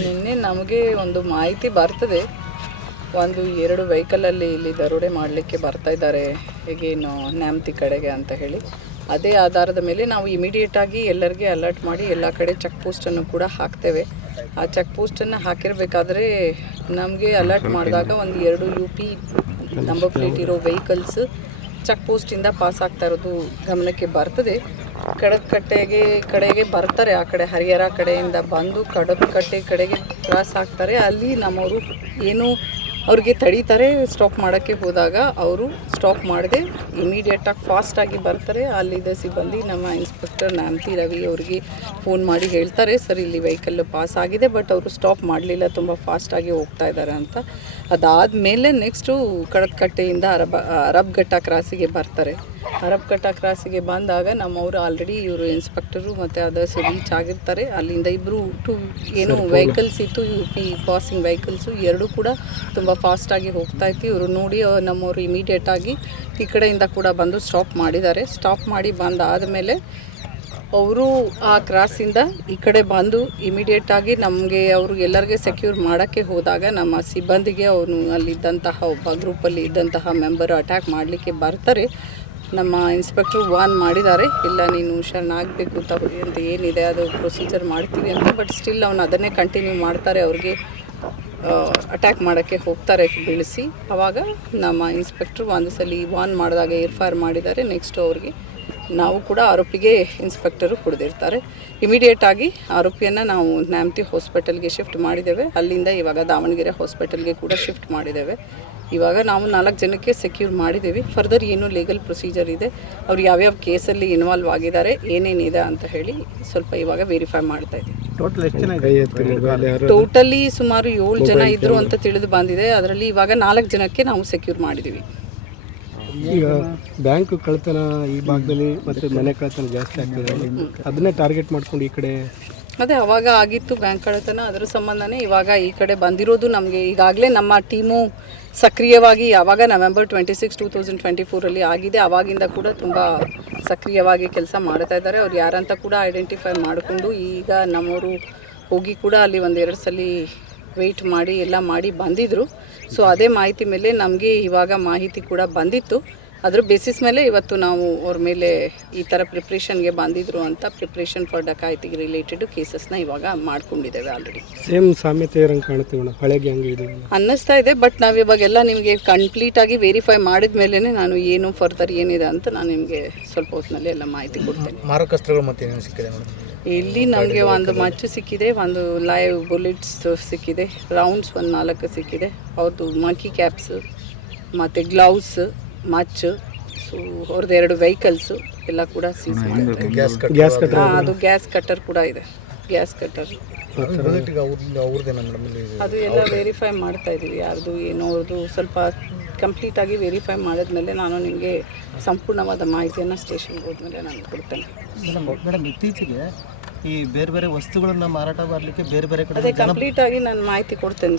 ನಿನ್ನೆ ನಮಗೆ ಒಂದು ಮಾಹಿತಿ ಬರ್ತದೆ. ಒಂದು ಎರಡು ವೆಹಿಕಲಲ್ಲಿ ಇಲ್ಲಿ ದರೋಡೆ ಮಾಡಲಿಕ್ಕೆ ಬರ್ತಾ ಇದ್ದಾರೆ. ಹೇಗೇನು ನ್ಯಾಮ್ತಿ ಕಡೆಗೆ ಅಂತ ಹೇಳಿ. ಅದೇ ಆಧಾರದ ಮೇಲೆ ನಾವು ಇಮಿಡಿಯೇಟಾಗಿ ಎಲ್ಲರಿಗೆ ಅಲರ್ಟ್ ಮಾಡಿ ಎಲ್ಲ ಕಡೆ ಚೆಕ್ ಪೋಸ್ಟನ್ನು ಕೂಡ ಹಾಕ್ತೇವೆ. ಆ ಚೆಕ್ ಪೋಸ್ಟನ್ನು ಹಾಕಿರಬೇಕಾದ್ರೆ ನಮಗೆ ಅಲರ್ಟ್ ಮಾಡಿದಾಗ ಒಂದು ಎರಡು ಯು ಪಿ ನಂಬರ್ ಪ್ಲೇಟ್ ಇರೋ ವೆಹಿಕಲ್ಸ್ ಚೆಕ್ ಪೋಸ್ಟಿಂದ ಪಾಸ್ ಆಗ್ತಾ ಇರೋದು ಗಮನಕ್ಕೆ ಬರ್ತದೆ. ಕಡಕಟ್ಟೆಗೆ ಕಡೆಗೆ ಬರ್ತಾರೆ ಆ ಕಡೆ ಹರಿಹರ ಕಡೆಯಿಂದ ಬಂದು ಕಡದಕಟ್ಟೆ ಕಡೆಗೆ ಕ್ರಾಸ್ ಆಗ್ತಾರೆ. ಅಲ್ಲಿ ನಮ್ಮವರು ಏನು ಅವ್ರಿಗೆ ತಡೀತಾರೆ ಸ್ಟಾಪ್ ಮಾಡೋಕ್ಕೆ ಹೋದಾಗ ಅವರು ಸ್ಟಾಪ್ ಮಾಡದೆ ಇಮಿಡಿಯೇಟಾಗಿ ಫಾಸ್ಟಾಗಿ ಬರ್ತಾರೆ. ಅಲ್ಲಿದ್ದ ಸಿಬ್ಬಂದಿ ನಮ್ಮ ಇನ್ಸ್ಪೆಕ್ಟರ್ ನಾಂತಿ ರವಿ ಅವರಿಗೆ ಫೋನ್ ಮಾಡಿ ಹೇಳ್ತಾರೆ, ಸರ್, ಇಲ್ಲಿ ವೆಹಿಕಲ್ ಪಾಸ್ ಆಗಿದೆ ಬಟ್ ಅವರು ಸ್ಟಾಪ್ ಮಾಡಲಿಲ್ಲ, ತುಂಬ ಫಾಸ್ಟಾಗಿ ಹೋಗ್ತಾ ಇದ್ದಾರೆ ಅಂತ. ಅದಾದಮೇಲೆ ನೆಕ್ಸ್ಟು ಕಡಕಟ್ಟೆಯಿಂದ ಅರಬ ಅರಬ್ಘಟ್ಟ ಕ್ರಾಸಿಗೆ ಬರ್ತಾರೆ. ಅರಬ್ಘಟ್ಟ ಕ್ರಾಸಿಗೆ ಬಂದಾಗ ನಮ್ಮವರು ಆಲ್ರೆಡಿ ಇವರು ಇನ್ಸ್ಪೆಕ್ಟರು ಮತ್ತು ಅದರ್ಸ್ ರೀಚ್ ಆಗಿರ್ತಾರೆ ಅಲ್ಲಿಂದ ಇಬ್ಬರು ಟು ಏನು ವೆಹಿಕಲ್ಸ್ ಇತ್ತು ಯು ಪಿ ಪಾಸಿಂಗ್ ವೆಹಿಕಲ್ಸು ಎರಡೂ ಕೂಡ ತುಂಬ ಫಾಸ್ಟಾಗಿ ಹೋಗ್ತಾ ಇತ್ತು. ಇವರು ನೋಡಿ ನಮ್ಮವರು ಇಮಿಡಿಯೇಟಾಗಿ ಈ ಕಡೆಯಿಂದ ಕೂಡ ಬಂದು ಸ್ಟಾಪ್ ಮಾಡಿದ್ದಾರೆ. ಸ್ಟಾಪ್ ಮಾಡಿ ಬಂದಾದಮೇಲೆ ಅವರು ಆ ಕ್ರಾಸಿಂದ ಈ ಕಡೆ ಬಂದು ಇಮಿಡಿಯೇಟಾಗಿ ನಮಗೆ ಅವರು ಎಲ್ಲರಿಗೆ ಸೆಕ್ಯೂರ್ ಮಾಡೋಕ್ಕೆ ಹೋದಾಗ ನಮ್ಮ ಸಿಬ್ಬಂದಿಗೆ ಅವನು ಅಲ್ಲಿದ್ದಂತಹ ಒಬ್ಬ ಗ್ರೂಪಲ್ಲಿ ಇದ್ದಂತಹ ಮೆಂಬರು ಅಟ್ಯಾಕ್ ಮಾಡಲಿಕ್ಕೆ ಬರ್ತಾರೆ. ನಮ್ಮ ಇನ್ಸ್ಪೆಕ್ಟ್ರು ವಾನ್ ಮಾಡಿದ್ದಾರೆ. ಇಲ್ಲ, ನೀನು ಶರಣಾಗಬೇಕು ತಗೊಳ್ಳಿ ಅಂತ ಏನಿದೆ, ಅದು ಪ್ರೊಸೀಜರ್ ಮಾಡ್ತೀವಿ ಅಂತ. ಬಟ್ ಸ್ಟಿಲ್ ಅವನು ಅದನ್ನೇ ಕಂಟಿನ್ಯೂ ಮಾಡ್ತಾರೆ, ಅವ್ರಿಗೆ ಅಟ್ಯಾಕ್ ಮಾಡೋಕ್ಕೆ ಹೋಗ್ತಾರೆ, ಬೀಳಿಸಿ. ಆವಾಗ ನಮ್ಮ ಇನ್ಸ್ಪೆಕ್ಟ್ರು ಒಂದು ಸಲ ವಾನ್ ಮಾಡಿದಾಗ ಏರ್ಫೈರ್ ಮಾಡಿದ್ದಾರೆ. ನೆಕ್ಸ್ಟು ಅವ್ರಿಗೆ ನಾವು ಕೂಡ ಆರೋಪಿಗೆ ಇನ್ಸ್ಪೆಕ್ಟರು ಕುಡಿದಿರ್ತಾರೆ. ಇಮಿಡಿಯೇಟಾಗಿ ಆರೋಪಿಯನ್ನು ನಾವು ನ್ಯಾಮತಿ ಹಾಸ್ಪಿಟಲ್ಗೆ ಶಿಫ್ಟ್ ಮಾಡಿದ್ದೇವೆ. ಅಲ್ಲಿಂದ ಇವಾಗ ದಾವಣಗೆರೆ ಹಾಸ್ಪಿಟಲ್ಗೆ ಕೂಡ ಶಿಫ್ಟ್ ಮಾಡಿದ್ದೇವೆ. ಇವಾಗ ನಾವು ನಾಲ್ಕು ಜನಕ್ಕೆ ಸೆಕ್ಯೂರ್ ಮಾಡಿದ್ದೀವಿ. ಫರ್ದರ್ ಏನು ಲೀಗಲ್ ಪ್ರೊಸೀಜರ್ ಇದೆ. ಅವ್ರು ಯಾವ್ಯಾವ ಕೇಸಲ್ಲಿ ಇನ್ವಾಲ್ವ್ ಆಗಿದ್ದಾರೆ ಏನೇನಿದೆ ಅಂತ ಹೇಳಿ ಸ್ವಲ್ಪ ಇವಾಗ ವೆರಿಫೈ ಮಾಡ್ತಾ ಇದ್ದೀವಿ. ಟೋಟಲ್ ಸುಮಾರು ಏಳು ಜನ ಇದ್ರು ಅಂತ ತಿಳಿದು ಬಂದಿದೆ. ಅದರಲ್ಲಿ ಇವಾಗ ನಾಲ್ಕು ಜನಕ್ಕೆ ನಾವು ಸೆಕ್ಯೂರ್ ಮಾಡಿದ್ದೀವಿ. ಈಗ ಬ್ಯಾಂಕ್ ಕಳ್ತನ ಈ ಭಾಗದಲ್ಲಿ ಮತ್ತೆ ಮನೆ ಕಳ್ತನ ಜಾಸ್ತಿ ಆಗ್ತಿದೆ ಅದನ್ನೇ ಟಾರ್ಗೆಟ್ ಮಾಡ್ಕೊಂಡು ಈ ಕಡೆ ಅದೇ, ಅವಾಗ ಆಗಿತ್ತು ಬ್ಯಾಂಕ್ ಕಳ್ಳತನ. ಅದರ ಸಂಬಂಧನೇ ಇವಾಗ ಈ ಕಡೆ ಬಂದಿರೋದು ನಮಗೆ ಈಗಾಗಲೇ ನಮ್ಮ ಟೀಮು ಸಕ್ರಿಯವಾಗಿ ಯಾವಾಗ November twenty six two thousand twenty ಫೋರಲ್ಲಿ ಆಗಿದೆ. ಅವಾಗಿಂದ ಕೂಡ ತುಂಬ ಸಕ್ರಿಯವಾಗಿ ಕೆಲಸ ಮಾಡ್ತಾ ಇದ್ದಾರೆ. ಅವ್ರು ಯಾರಂತ ಕೂಡ ಐಡೆಂಟಿಫೈ ಮಾಡಿಕೊಂಡು ಈಗ ನಮ್ಮವರು ಹೋಗಿ ಕೂಡ ಅಲ್ಲಿ ಒಂದೆರಡು ಸಲ ವೆಯ್ಟ್ ಮಾಡಿ ಎಲ್ಲ ಮಾಡಿ ಬಂದಿದ್ದರು ಸೊ ಅದೇ ಮಾಹಿತಿ ಮೇಲೆ ನಮಗೆ ಇವಾಗ ಮಾಹಿತಿ ಕೂಡ ಬಂದಿತ್ತು. ಅದ್ರ ಬೇಸಿಸ್ ಮೇಲೆ ಇವತ್ತು ನಾವು ಅವ್ರ ಮೇಲೆ ಈ ಥರ ಪ್ರಿಪ್ರೇಷನ್ಗೆ ಬಂದಿದ್ರು ಅಂತ ಪ್ರಿಪ್ರೇಷನ್ ಫಾರ್ ಡಕಾಯಿತಿಗೆ ರಿಲೇಟೆಡ್ ಕೇಸಸ್ನ ಇವಾಗ ಮಾಡ್ಕೊಂಡಿದ್ದೇವೆ ಆಲ್ರೆಡಿ ಸೇಮ್ ಸಾಮ್ಯತೆ ಇರಂಗೆ ಕಾಣುತ್ತೆ ಮೇಡಮ್. ಹಳೆ ಗ್ಯಾಂಗ್ ಇದೆ ಅನ್ನಿಸ್ತಾ ಇದೆ ಬಟ್ ನಾವು ಇವಾಗೆಲ್ಲ ನಿಮಗೆ ಕಂಪ್ಲೀಟಾಗಿ ವೆರಿಫೈ ಮಾಡಿದ ಮೇಲೇ ನಾನು ಏನು ಫರ್ದರ್ ಏನಿದೆ ಅಂತ ನಾನು ನಿಮಗೆ ಸ್ವಲ್ಪ ಹೊತ್ತಿನಲ್ಲಿ ಎಲ್ಲ ಮಾಹಿತಿ ಕೊಡ್ತೇನೆ. ಮಾರಕಸ್ತ್ರಗಳು ಮತ್ತೆ ಏನೇನು ಸಿಕ್ಕಿದೆ ಮೇಡಮ್? ಇಲ್ಲಿ ನಮಗೆ ಒಂದು ಮಚ್ಚು ಸಿಕ್ಕಿದೆ ಒಂದು ಲೈವ್ ಬುಲೆಟ್ಸ್ ಸಿಕ್ಕಿದೆ ರೌಂಡ್ಸ್ ಒಂದು ನಾಲ್ಕು ಸಿಕ್ಕಿದೆ. ಅವ್ರದ್ದು ಮಂಕಿ ಕ್ಯಾಪ್ಸ್ ಮತ್ತು ಗ್ಲೌಸ್ ಮಚ್ಚು ಸೊ ಅವ್ರದ್ದು ಎರಡು ವೆಹಿಕಲ್ಸು ಎಲ್ಲ ಕೂಡ ಸೀಸ್ ಮಾಡಿದ್ದಾರೆ ಹಾಂ ಅದು ಗ್ಯಾಸ್ ಕಟ್ಟರ್ ಕೂಡ ಇದೆ. ಗ್ಯಾಸ್ ಕಟ್ಟರ್ ಅದು ಎಲ್ಲ ವೆರಿಫೈ ಮಾಡ್ತಾ ಇದ್ದೀವಿ. ಯಾರ್ದು ಏನೋ ಅವ್ರದ್ದು ಸ್ವಲ್ಪ ಕಂಪ್ಲೀಟ್ ಆಗಿ ವೆರಿಫೈ ಮಾಡಿದ್ಮೇಲೆ ನಾನು ನಿಮಗೆ ಸಂಪೂರ್ಣವಾದ ಮಾಹಿತಿಯನ್ನು ಸ್ಟೇಷನ್ಗೆ ಹೋದ್ಮೇಲೆ ನಾನು ಕೊಡ್ತೇನೆ. ಮೇಡಮ್ ಮೇಡಮ್ ಇತ್ತೀಚೆಗೆ ಈ ಬೇರೆ ಬೇರೆ ವಸ್ತುಗಳನ್ನ ಮಾರಾಟ ಮಾಡಲಿಕ್ಕೆ ಬೇರೆ ಬೇರೆ ಕಡೆ ಕಂಪ್ಲೀಟ್ ಆಗಿ ನಾನು ಮಾಹಿತಿ ಕೊಡ್ತೇನೆ